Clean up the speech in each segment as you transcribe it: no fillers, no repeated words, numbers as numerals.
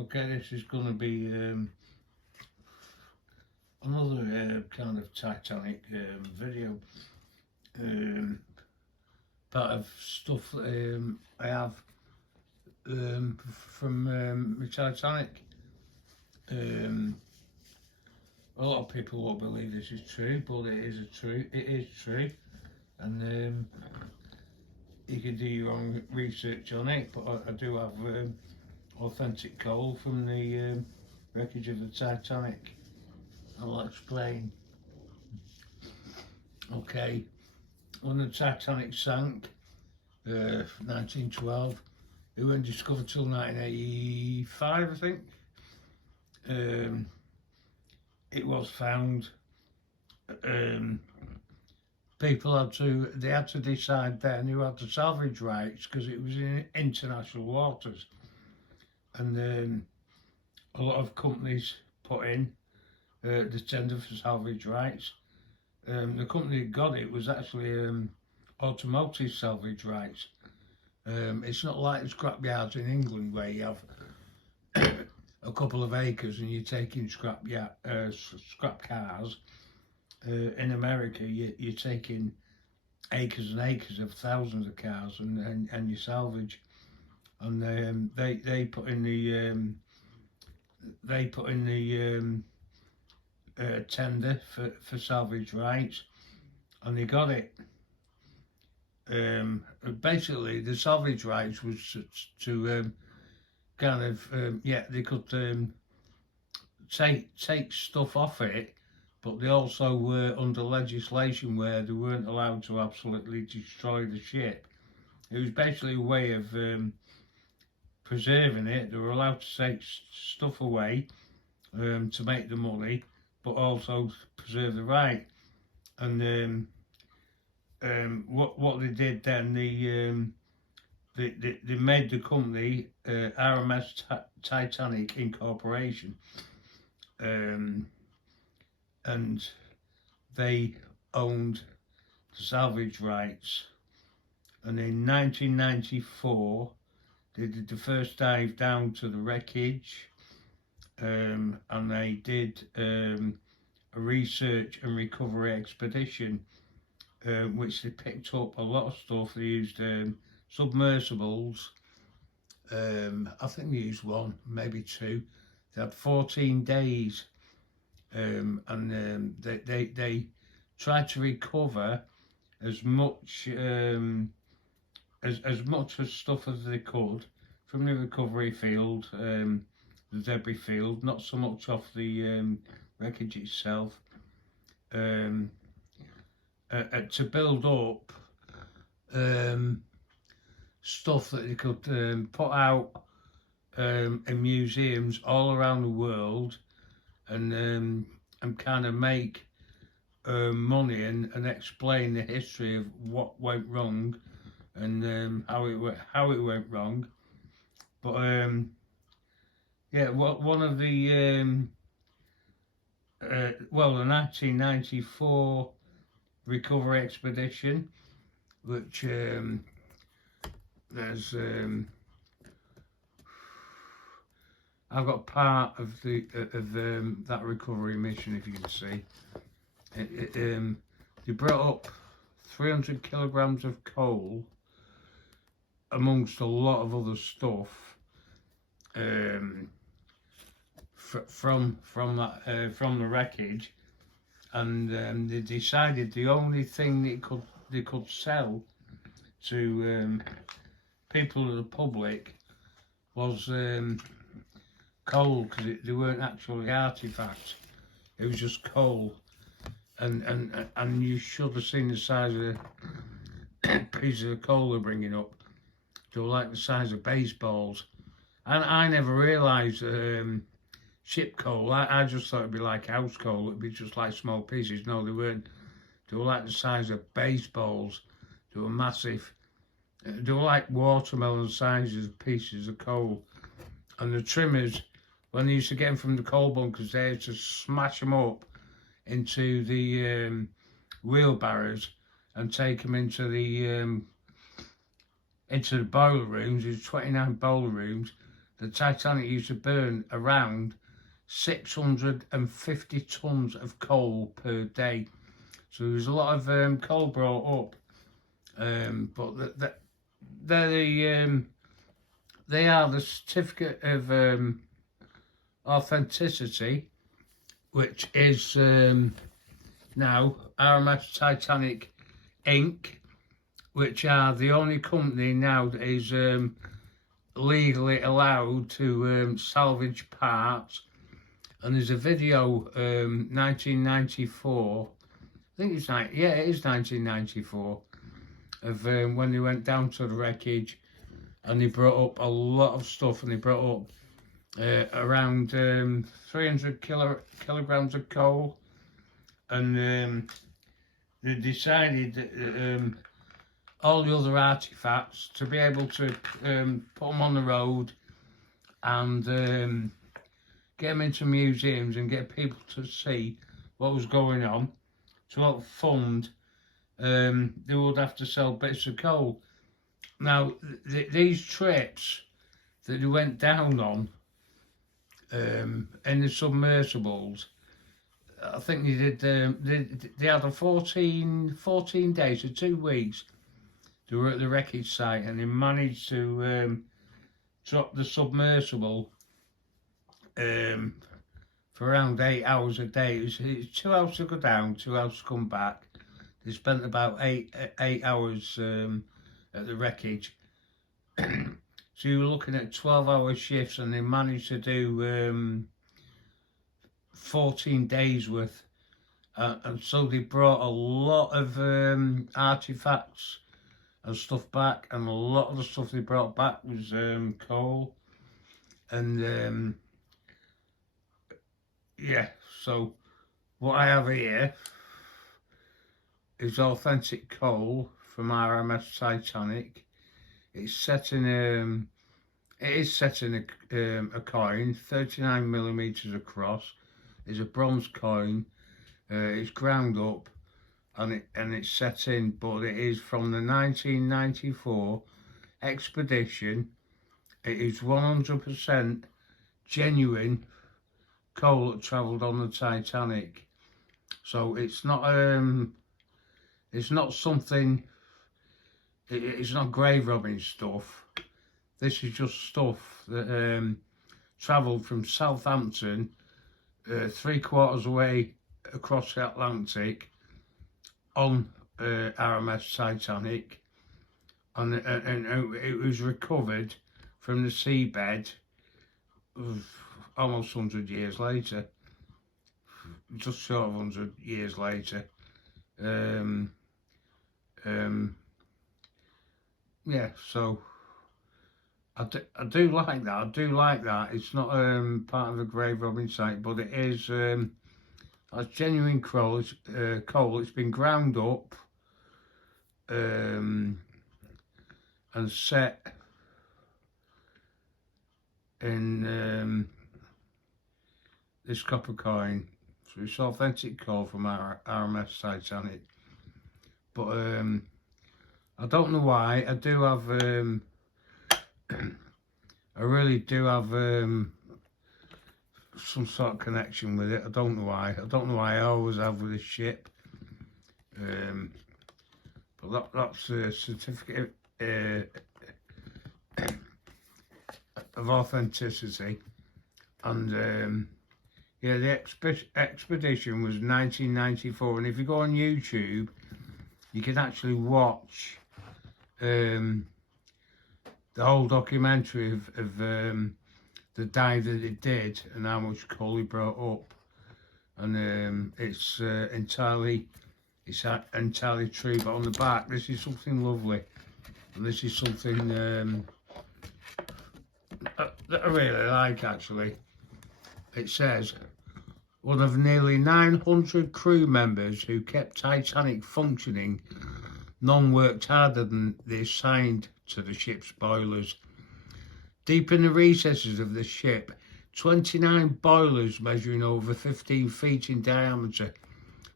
Okay, this is going to be another kind of Titanic video. Part of stuff that I have from the Titanic. A lot of people won't believe this is true, but it is true, and you can do your own research on it. But I do have authentic coal from the wreckage of the Titanic. I'll explain. Okay, when the Titanic sank, 1912, it wasn't discovered till 1985, I think. It was found. People had to decide then who had the salvage rights, because it was in international waters, and a lot of companies put in the tender for salvage rights. The company that got it was actually automotive salvage rights. It's not like the scrapyards in England where you have a couple of acres and you're taking scrap cars. In America, you're taking acres and acres of thousands of cars and you salvage, and they put in the tender for salvage rights, and they got it. Basically, the salvage rights was to kind of they could take stuff off it, but they also were under legislation where they weren't allowed to absolutely destroy the ship. It was basically a way of preserving it. They were allowed to take stuff away to make the money, but also preserve the right. And what they did then, they made the company RMS Titanic Incorporation, and they owned the salvage rights. And in 1994, they did the first dive down to the wreckage, and they did a research and recovery expedition, which they picked up a lot of stuff. They used submersibles. I think they used one, maybe two. They had 14 days, and they tried to recover as much as stuff as they could from the recovery field, the debris field, not so much off the wreckage itself, to build up stuff that they could put out in museums all around the world, and kind of make money and explain the history of what went wrong and how it went wrong. But one of the the 1994 recovery expedition, which there's I've got part of that recovery mission, if you can see. They brought up 300 kilograms of coal, amongst a lot of other stuff, from the wreckage, and they decided the only thing they could sell to people of the public was coal, because they weren't actually artifacts. It was just coal, and you should have seen the size of the pieces of coal they're bringing up. They were like the size of baseballs, and I never realised ship coal. I just thought it'd be like house coal. It'd be just like small pieces. No, they weren't. They were like the size of baseballs. They were massive. They were like watermelon sizes of pieces of coal. And the trimmers, when they used to get them from the coal bunkers, they used to smash them up into the wheelbarrows and take them into the boiler rooms. There's 29 boiler rooms. the Titanic used to burn around 650 tons of coal per day. So there was a lot of coal brought up. But they are the certificate of authenticity, which is now RMS Titanic Inc., which are the only company now that is legally allowed to salvage parts. And there's a video, 1994, I think it's it is 1994, of when they went down to the wreckage, and they brought up a lot of stuff, and they brought up around 300 kilograms of coal, and they decided that all the other artifacts, to be able to put them on the road and get them into museums and get people to see what was going on, to help fund, they would have to sell bits of coal. Now, these trips that they went down on in the submersibles, I think they did. They had a 14 days or 2 weeks. They were at the wreckage site, and they managed to drop the submersible for around 8 hours a day. It's 2 hours to go down, 2 hours to come back. They spent about eight hours at the wreckage. So you were looking at 12-hour shifts, and they managed to do 14 days worth. And so they brought a lot of artifacts and stuff back, and a lot of the stuff they brought back was coal. And yeah, so what I have here is authentic coal from RMS Titanic. It's set in a coin, 39 millimeters across. It's a bronze coin. It's ground up, and it's set in, but it is from the 1994 expedition. It is 100% genuine coal that travelled on the Titanic. So it's not something. It's not grave robbing stuff. This is just stuff that travelled from Southampton, 3/4 away across the Atlantic, on RMS Titanic, and it was recovered from the seabed almost 100 years later, just short of 100 years later. Yeah, so I do like that. I do like that. It's not part of a grave robbing site, but it is. It's genuine coal. It's been ground up and set in this copper coin. So it's authentic coal from RMS Titanic. But I don't know why. I do have. I really do have some sort of connection with it. I don't know why. I don't know why I always have with this ship. But that's a certificate of authenticity. And yeah, the expedition was 1994. And if you go on YouTube, you can actually watch the whole documentary of the dive that it did and how much coal he brought up, and it's entirely true. But on the back, this is something lovely, and this is something that I really like. Actually, it says, one of nearly 900 crew members who kept Titanic functioning, none worked harder than they assigned to the ship's boilers. Deep in the recesses of the ship, 29 boilers measuring over 15 feet in diameter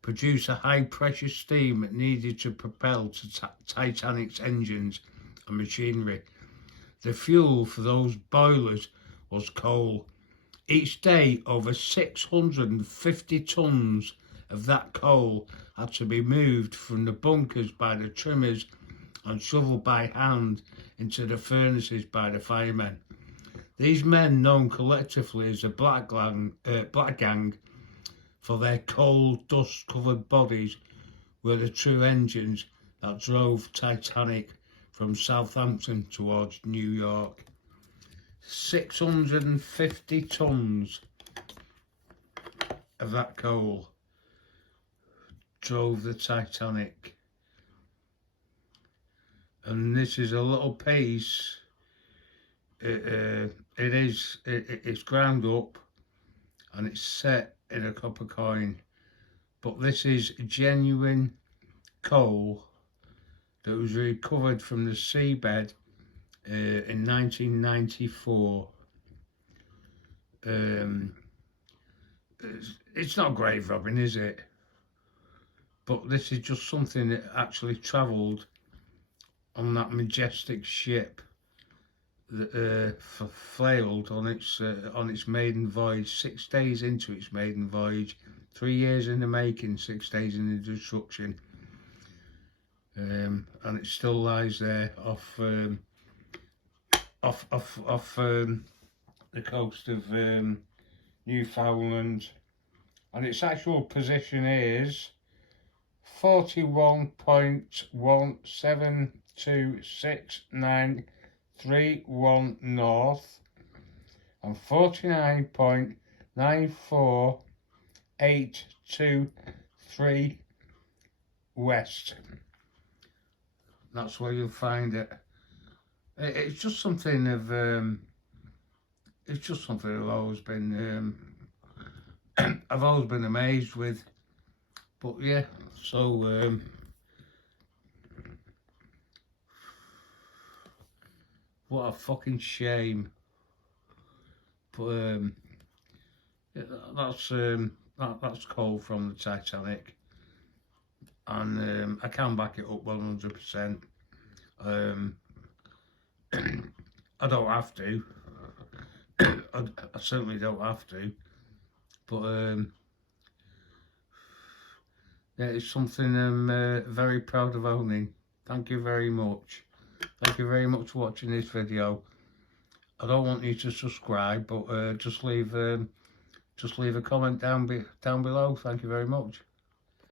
produce a high pressure steam needed to propel to Titanic's engines and machinery. The fuel for those boilers was coal. Each day, over 650 tons of that coal had to be moved from the bunkers by the trimmers and shoveled by hand into the furnaces by the firemen. These men, known collectively as the Black Gang for their coal dust-covered bodies, were the true engines that drove Titanic from Southampton towards New York. 650 tons of that coal drove the Titanic. And this is a little piece. It's ground up and it's set in a copper coin, but this is genuine coal that was recovered from the seabed in 1994. It's not grave robbing, is it? But this is just something that actually travelled on that majestic ship that failed on its maiden voyage, 6 days into its maiden voyage, 3 years in the making, 6 days in the destruction, and it still lies there off the coast of Newfoundland, and its actual position is 41.1726931 north and 49.94823 west. That's where you'll find it. It's just something of it's just something I've always been I've always been amazed with. But yeah, so what a fucking shame. But yeah, that's coal from the Titanic, and I can back it up 100%. I don't have to. I certainly don't have to. But yeah, it's something I'm very proud of owning. Thank you very much. Thank you very much for watching this video. I don't want you to subscribe, but just leave a comment down below. Thank you very much.